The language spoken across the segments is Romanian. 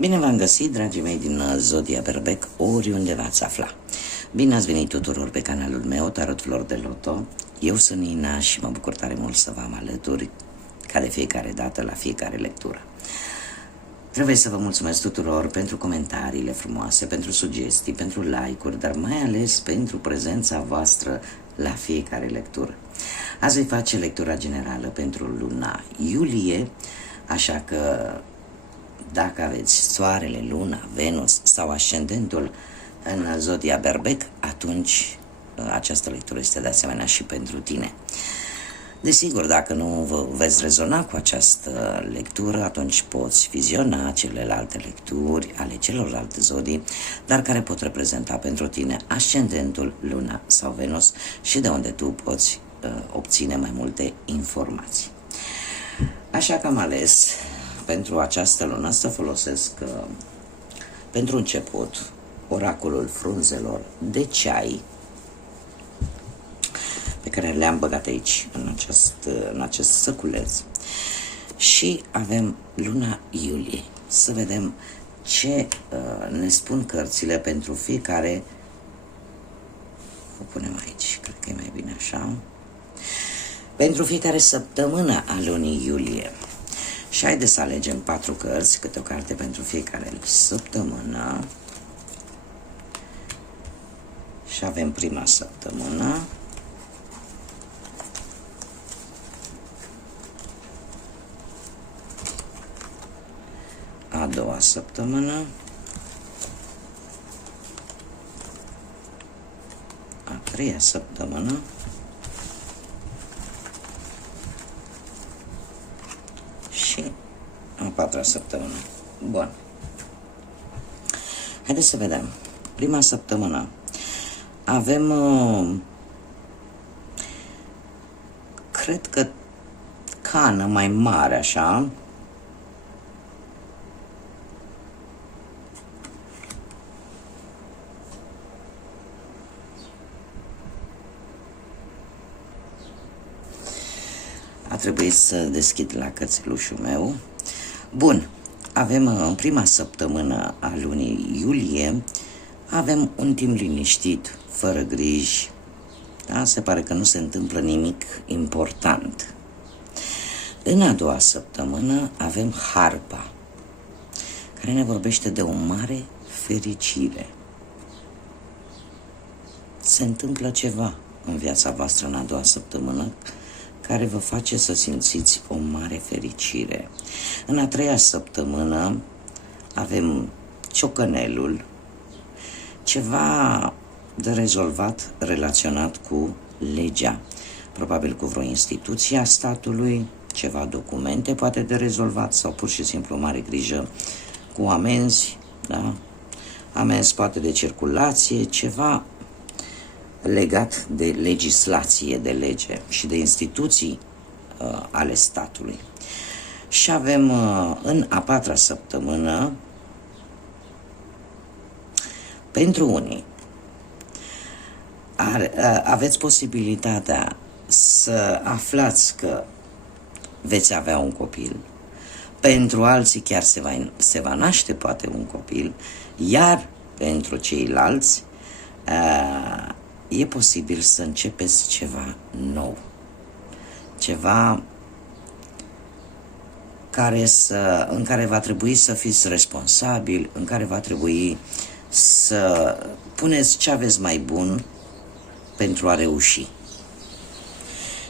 Bine v-am găsit, dragii mei din Zodia Berbec, oriunde v-ați afla. Bine ați venit tuturor pe canalul meu, Tarot Flor de Loto. Eu sunt Nina și mă bucur tare mult să vă am alături, ca de fiecare dată, la fiecare lectură. Trebuie să vă mulțumesc tuturor pentru comentariile frumoase, pentru sugestii, pentru like-uri, dar mai ales pentru prezența voastră la fiecare lectură. Azi voi face lectura generală pentru luna iulie, așa că dacă aveți soarele, luna, Venus sau ascendentul în Zodia Berbec, atunci această lectură este de asemenea și pentru tine. Desigur, dacă nu vă veți rezona cu această lectură, atunci poți viziona celelalte lecturi ale celorlalte zodii, dar care pot reprezenta pentru tine ascendentul, luna sau Venus și de unde tu poți obține mai multe informații. Așa că am ales pentru această lună să folosesc pentru început oracolul frunzelor de ceai pe care le-am băgat aici în acest săculeț și avem luna iulie. Să vedem ce ne spun cărțile pentru fiecare. O punem aici, cred că e mai bine așa. Pentru fiecare săptămână a lunii iulie. Și haideți să alegem 4 cărți, câte o carte pentru fiecare săptămână. Și avem prima săptămână. A doua săptămână. A treia săptămână. Și a patra săptămână. Bun. Haideți să vedem. Prima săptămână. Avem, cred că cană mai mare, așa. A trebuit să deschid la cățelușul meu. Bun, avem în prima săptămână a lunii iulie, avem un timp liniștit, fără griji, da? Se pare că nu se întâmplă nimic important. În a doua săptămână avem harpa, care ne vorbește de o mare fericire. Se întâmplă ceva în viața voastră în a doua săptămână care vă face să simțiți o mare fericire. În a treia săptămână avem ciocănelul, ceva de rezolvat relaționat cu legea, probabil cu vreo instituție a statului, ceva documente poate de rezolvat sau pur și simplu o mare grijă cu amenzi, da? Amenzi poate de circulație, ceva legat de legislație, de lege și de instituții ale statului. Și avem în a patra săptămână, pentru unii, aveți posibilitatea să aflați că veți avea un copil. Pentru alții chiar se va naște poate un copil, iar pentru ceilalți e posibil să începeți ceva nou, ceva în care va trebui să fiți responsabili, în care va trebui să puneți ce aveți mai bun pentru a reuși.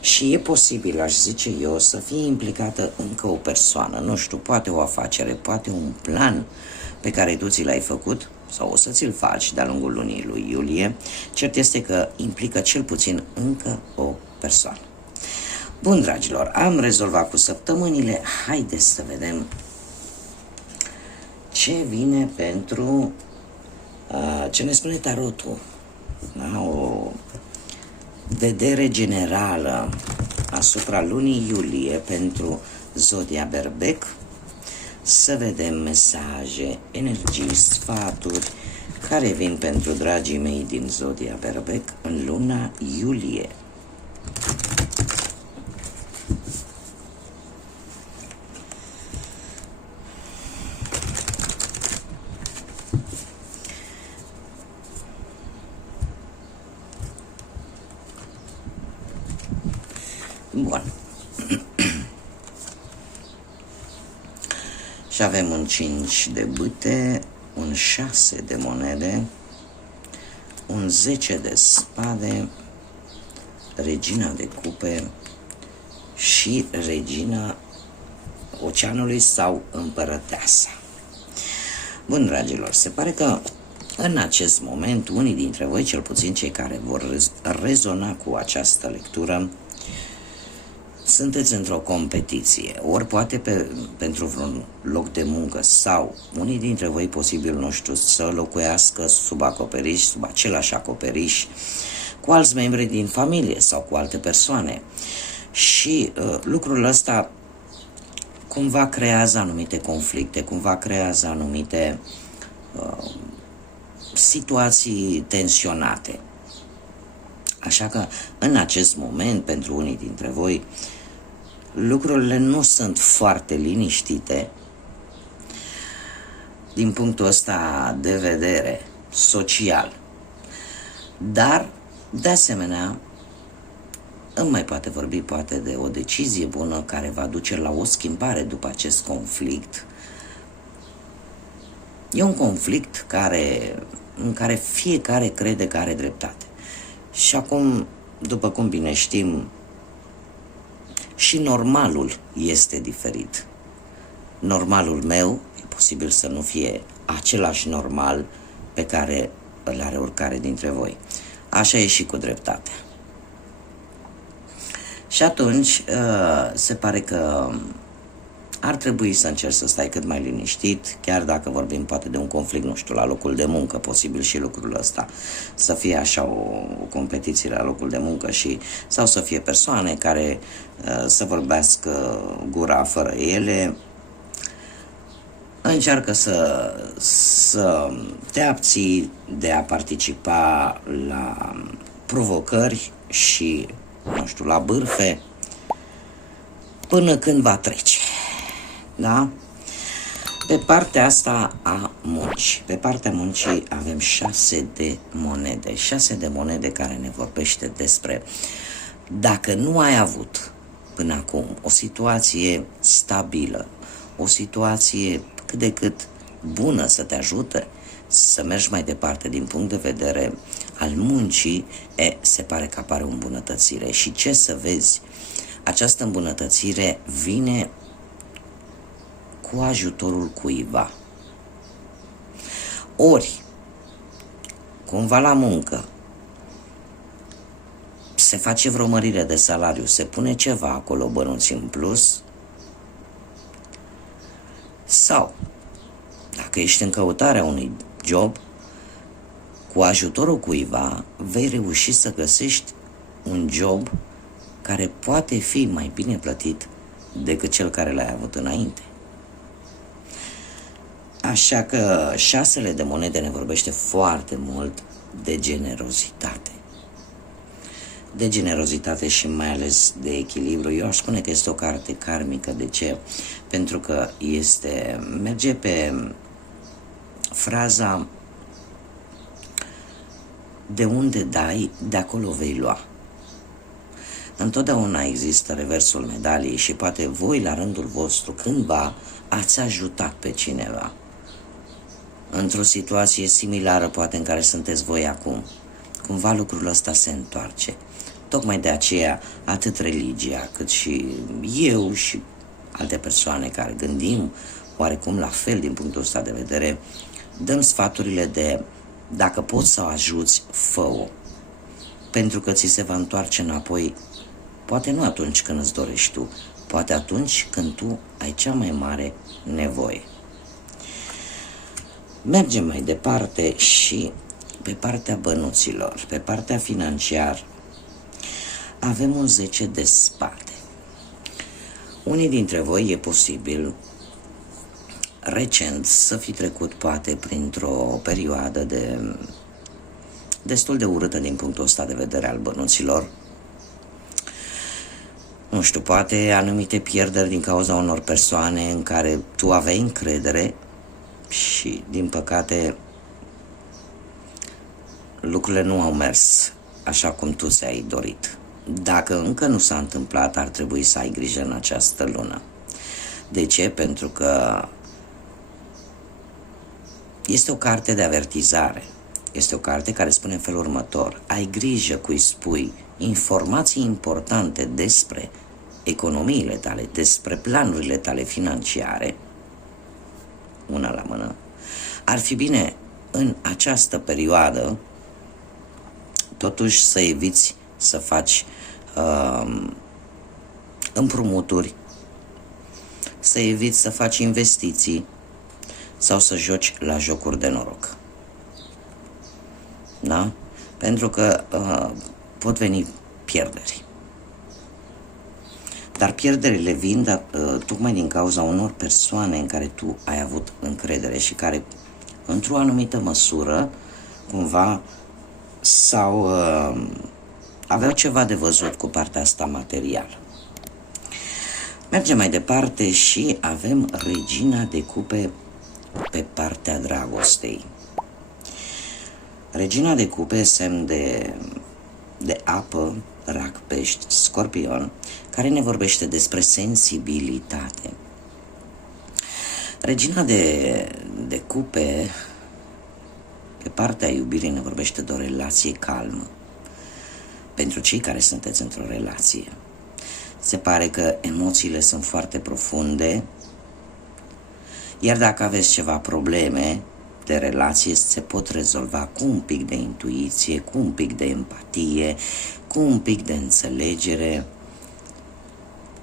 Și e posibil, aș zice eu, să fie implicată încă o persoană, nu știu, poate o afacere, poate un plan pe care tu ți l-ai făcut sau o să ți-l faci de-a lungul lunii lui iulie. Cert este că implică cel puțin încă o persoană. Bun, dragilor, am rezolvat cu săptămânile. Haideți să vedem ce vine pentru ce ne spune tarotul. Da? O vedere generală asupra lunii iulie pentru Zodia Berbec. Să vedem mesaje, energii, sfaturi care vin pentru dragii mei din Zodia Berbec în luna iulie. Bun. Și avem un 5 de bâte, un 6 de monede, un 10 de spade, regina de cupe și regina oceanului sau împărăteasa. Bun, dragilor, se pare că în acest moment unii dintre voi, cel puțin cei care vor rezona cu această lectură, sunteți într-o competiție, ori poate pentru vreun loc de muncă sau unii dintre voi posibil, nu știu, să locuiască sub acoperiș, sub același acoperiș cu alți membri din familie sau cu alte persoane. Și lucrul ăsta cumva creează anumite conflicte, cumva creează anumite situații tensionate. Așa că în acest moment, pentru unii dintre voi, lucrurile nu sunt foarte liniștite din punctul ăsta de vedere social. Dar, de asemenea, îmi mai poate vorbi poate de o decizie bună care va duce la o schimbare după acest conflict. E un conflict în care fiecare crede că are dreptate. Și acum, după cum bine știm, și normalul este diferit. Normalul meu e posibil să nu fie același normal pe care îl are oricare dintre voi. Așa e și cu dreptatea. Și atunci se pare că ar trebui să încerci să stai cât mai liniștit, chiar dacă vorbim poate de un conflict, nu știu, la locul de muncă, posibil și lucrul ăsta, să fie așa o competiție la locul de muncă sau să fie persoane care să vorbească gura fără ele. Încearcă să te abții de a participa la provocări și, nu știu, la bârfe, până când va trece. Da? Pe partea asta a muncii. Pe partea muncii avem 6 de monede. 6 de monede care ne vorbește despre dacă nu ai avut până acum o situație stabilă, o situație cât de cât bună să te ajute să mergi mai departe din punct de vedere al muncii, se pare că apare o îmbunătățire. Și ce să vezi? Această îmbunătățire vine cu ajutorul cuiva. Ori, cumva la muncă, se face vreo mărire de salariu, se pune ceva acolo, bănuți în plus, sau, dacă ești în căutarea unui job, cu ajutorul cuiva vei reuși să găsești un job care poate fi mai bine plătit decât cel care l-ai avut înainte. Așa că 6 de monede ne vorbește foarte mult de generozitate. De generozitate și mai ales de echilibru. Eu aș spune că este o carte karmică. De ce? Pentru că merge pe fraza de unde dai, de acolo vei lua. Întotdeauna există reversul medaliei și poate voi la rândul vostru cândva ați ajutat pe cineva într-o situație similară poate în care sunteți voi acum. Cumva lucrul ăsta se întoarce. Tocmai de aceea atât religia cât și eu și alte persoane care gândim oarecum la fel din punctul ăsta de vedere, dăm sfaturile de dacă poți să o ajuți, fă-o. Pentru că ți se va întoarce înapoi, poate nu atunci când îți dorești tu, poate atunci când tu ai cea mai mare nevoie. Mergem mai departe și pe partea bănuților, pe partea financiară, avem un 10 de spade. Unii dintre voi e posibil recent să fi trecut poate printr-o perioadă destul de urâtă din punctul ăsta de vedere al bănuților. Nu știu, poate anumite pierderi din cauza unor persoane în care tu aveai încredere și, din păcate, lucrurile nu au mers așa cum tu ți-ai dorit. Dacă încă nu s-a întâmplat, ar trebui să ai grijă în această lună. De ce? Pentru că este o carte de avertizare. Este o carte care spune în felul următor: ai grijă cui spui informații importante despre economiile tale, despre planurile tale financiare, una la mână. Ar fi bine în această perioadă totuși să eviți să faci împrumuturi, să eviți să faci investiții sau să joci la jocuri de noroc. Da? Pentru că pot veni pierderi. Dar pierderile vin tocmai din cauza unor persoane în care tu ai avut încredere și care, într-o anumită măsură, cumva, sau aveau ceva de văzut cu partea asta materială. Mergem mai departe și avem Regina de Cupe pe partea dragostei. Regina de Cupe, semn de apă, rac, pești, scorpion, care ne vorbește despre sensibilitate. Regina de Cupe, pe partea iubirii, ne vorbește de o relație calmă. Pentru cei care sunteți într-o relație, se pare că emoțiile sunt foarte profunde, iar dacă aveți ceva probleme de relație, se pot rezolva cu un pic de intuiție, cu un pic de empatie, cu un pic de înțelegere.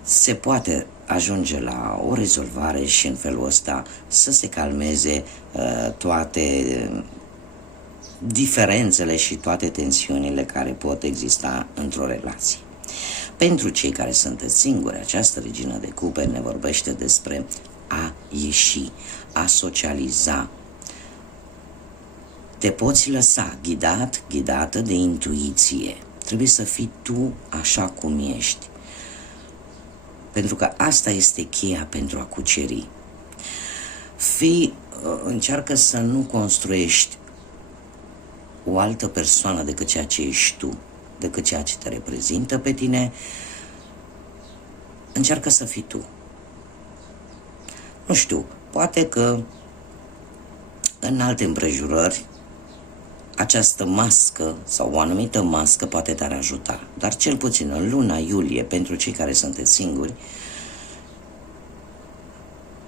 Se poate ajunge la o rezolvare și în felul ăsta să se calmeze toate diferențele și toate tensiunile care pot exista într-o relație. Pentru cei care sunteți singuri, această Regină de Cupe ne vorbește despre a ieși, a socializa. Te poți lăsa ghidată de intuiție. Trebuie să fii tu așa cum ești. Pentru că asta este cheia pentru a cuceri. Încearcă să nu construiești o altă persoană decât ceea ce ești tu, decât ceea ce te reprezintă pe tine. Încearcă să fii tu. Nu știu, poate că în alte împrejurări această mască sau o anumită mască poate te-ar ajuta, dar cel puțin în luna iulie, pentru cei care sunteți singuri,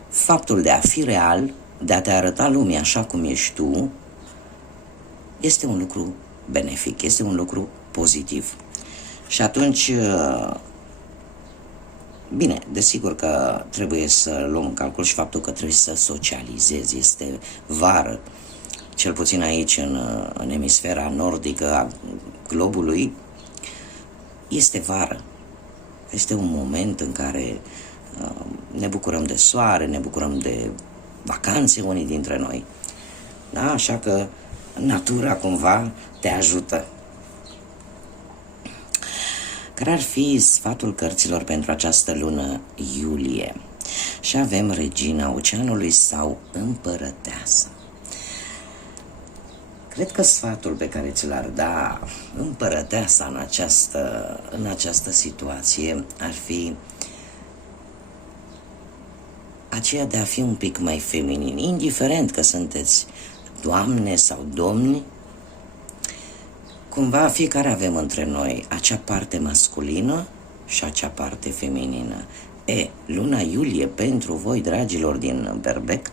faptul de a fi real, de a te arăta lumii așa cum ești tu, este un lucru benefic, este un lucru pozitiv. Și atunci, bine, desigur că trebuie să luăm în calcul și faptul că trebuie să socializezi, este vară, cel puțin aici în emisfera nordică a globului, este vară. Este un moment în care ne bucurăm de soare, ne bucurăm de vacanțe unii dintre noi. Da? Așa că natura cumva te ajută. Care ar fi sfatul cărților pentru această lună iulie? Și avem Regina Oceanului sau Împărăteasa. Cred că sfatul pe care ți l-ar da Împărăteasa în această situație ar fi aceea de a fi un pic mai feminin, indiferent că sunteți doamne sau domni. Cumva fiecare avem între noi acea parte masculină și acea parte feminină. Luna iulie pentru voi, dragilor din Berbec,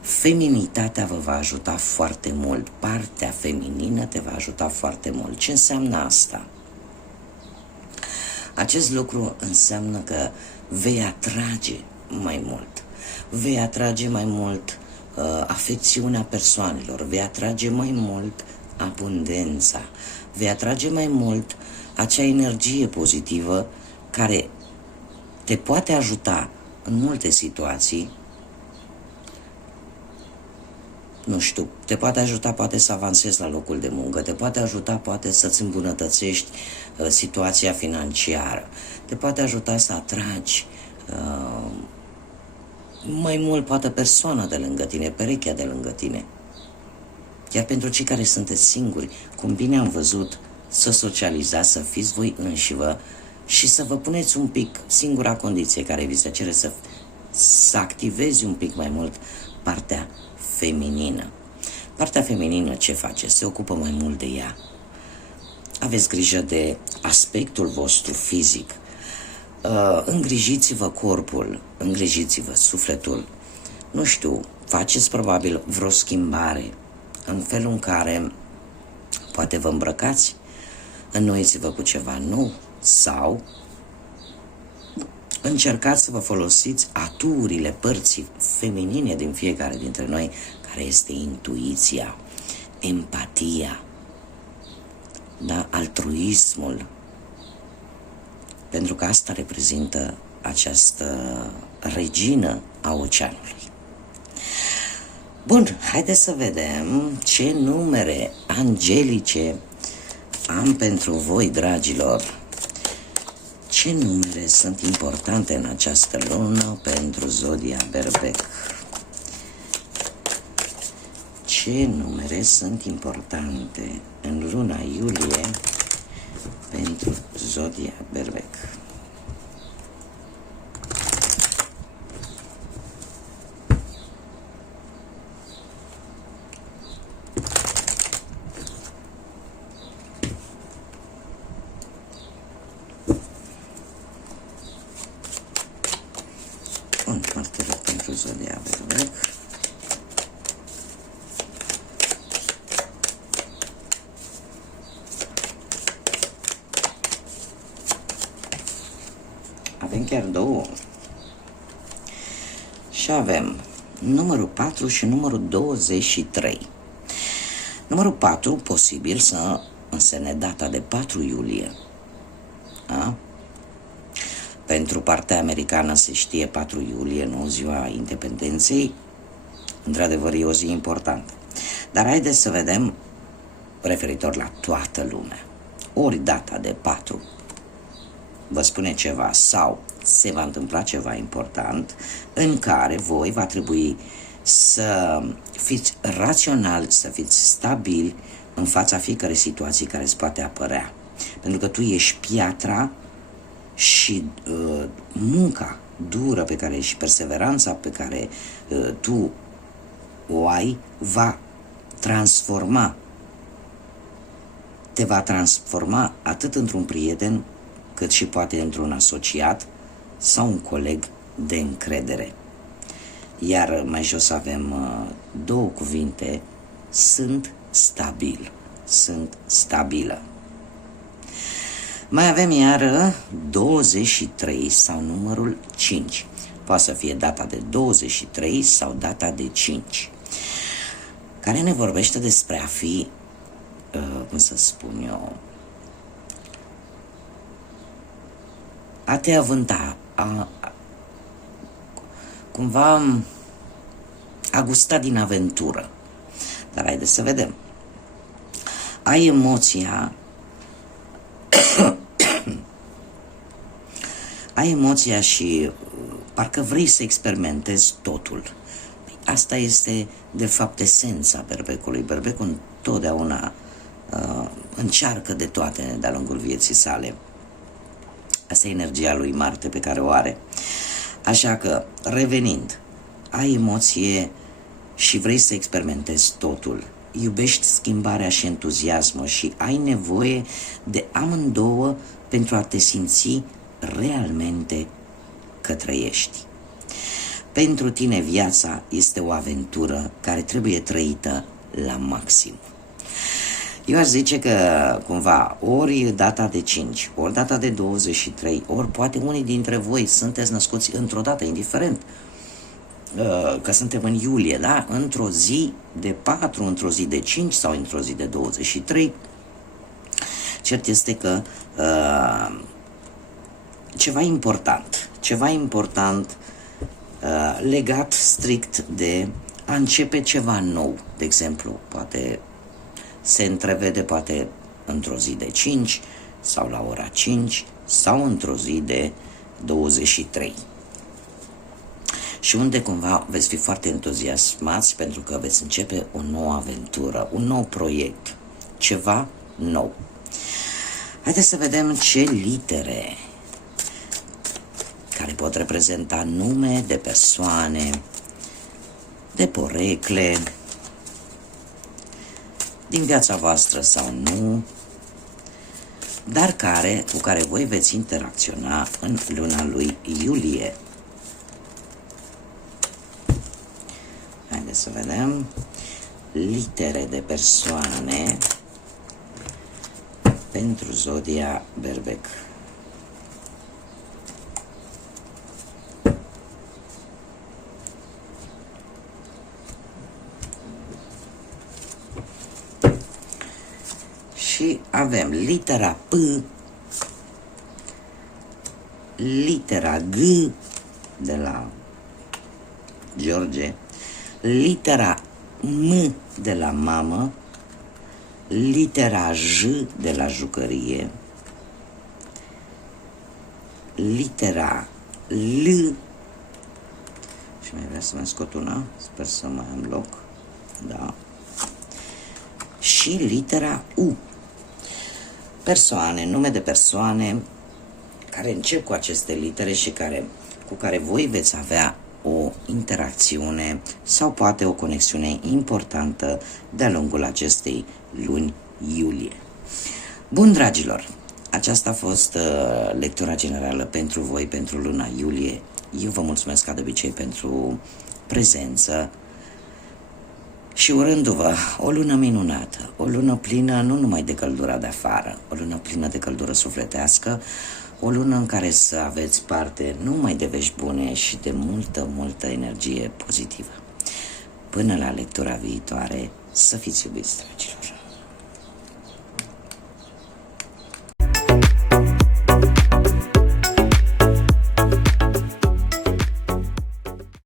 feminitatea vă va ajuta foarte mult, partea feminină te va ajuta foarte mult. Ce înseamnă asta? Acest lucru înseamnă că vei atrage mai mult. Vei atrage mai mult afecțiunea persoanelor, vei atrage mai mult abundența, vei atrage mai mult acea energie pozitivă care te poate ajuta în multe situații. Nu știu, te poate ajuta poate să avansezi la locul de muncă, te poate ajuta poate să-ți îmbunătățești situația financiară, te poate ajuta să atragi mai mult poate persoana de lângă tine, perechea de lângă tine. Iar pentru cei care sunteți singuri, cum bine am văzut, să socializați, să fiți voi înșivă și să vă puneți un pic, singura condiție care vi se cere, să activezi un pic mai mult partea feminină. Partea feminină ce face? Se ocupă mai mult de ea. Aveți grijă de aspectul vostru fizic. Îngrijiți-vă corpul, îngrijiți-vă sufletul. Nu știu, faceți probabil vreo schimbare în felul în care poate vă îmbrăcați, înnoiți-vă cu ceva nou sau încercați să vă folosiți aturile părții feminine din fiecare dintre noi, care este intuiția, empatia, da, altruismul, pentru că asta reprezintă această regină a oceanului. Bun, haideți să vedem ce numere angelice am pentru voi, dragilor. Ce numere sunt importante în această lună pentru zodia Berbec? Ce numere sunt importante în luna iulie pentru zodia Berbec? Un martiră pentru zodia Berbec. Avem chiar două. Și avem numărul 4 și numărul 23. Numărul 4 posibil să însemne data de 4 iulie. Da? Pentru partea americană se știe 4 iulie, nu ziua independenței. Într-adevăr e o zi importantă. Dar haideți să vedem referitor la toată lumea. Ori data de 4 vă spune ceva sau se va întâmpla ceva important în care voi va trebui să fiți raționali, să fiți stabili în fața fiecărei situații care îți poate apărea. Pentru că tu ești piatra și munca dură pe care și perseveranța pe care tu o ai te va transforma atât într-un prieten cât și poate într-un asociat sau un coleg de încredere. Iar mai jos avem două cuvinte: sunt stabil, sunt stabilă. Mai avem iar 23 sau numărul 5. Poate să fie data de 23 sau data de 5, care ne vorbește despre a fi, cum să spun eu, a te avânta, cumva a gusta din aventură. Dar haideți să vedem. Ai emoția ai emoția și parcă vrei să experimentezi totul. Asta este de fapt esența berbecului. Berbecul întotdeauna încearcă de toate de-a lungul vieții sale. Asta e energia lui Marte pe care o are. Așa că, revenind, ai emoție și vrei să experimentezi totul. Iubești schimbarea și entuziasmul și ai nevoie de amândouă pentru a te simți realmente că trăiești. Pentru tine viața este o aventură care trebuie trăită la maxim. Eu aș zice că cumva ori data de 5, ori data de 23, ori poate unii dintre voi sunteți născuți într-o dată, indiferent că suntem în iulie, da? Într-o zi de 4, într-o zi de 5 sau într-o zi de 23. Cert este că ceva important legat strict de a începe ceva nou. De exemplu, poate se întrevede poate într-o zi de 5 sau la ora 5 sau într-o zi de 23. Și unde cumva veți fi foarte entuziasmați pentru că veți începe o nouă aventură, un nou proiect, ceva nou. Haideți să vedem ce litere care pot reprezenta nume de persoane, de porecle, din viața voastră sau nu, dar cu care voi veți interacționa în luna lui iulie. Haideți să vedem litere de persoane pentru zodia Berbec. Și avem litera P, litera G de la George, litera M de la mamă, litera J de la jucărie, litera L, și mai vreau să mai scot una, sper să mai am loc, da, și litera U. Persoane, nume de persoane care încep cu aceste litere și cu care voi veți avea o interacțiune sau poate o conexiune importantă de-a lungul acestei luni iulie. Bun, dragilor, aceasta a fost lectura generală pentru voi, pentru luna iulie. Eu vă mulțumesc ca de obicei pentru prezență și urându-vă o lună minunată, o lună plină nu numai de căldura de afară, o lună plină de căldură sufletească, o lună în care să aveți parte numai de vești bune și de multă, multă energie pozitivă. Până la lectura viitoare, să fiți iubiți, dragilor!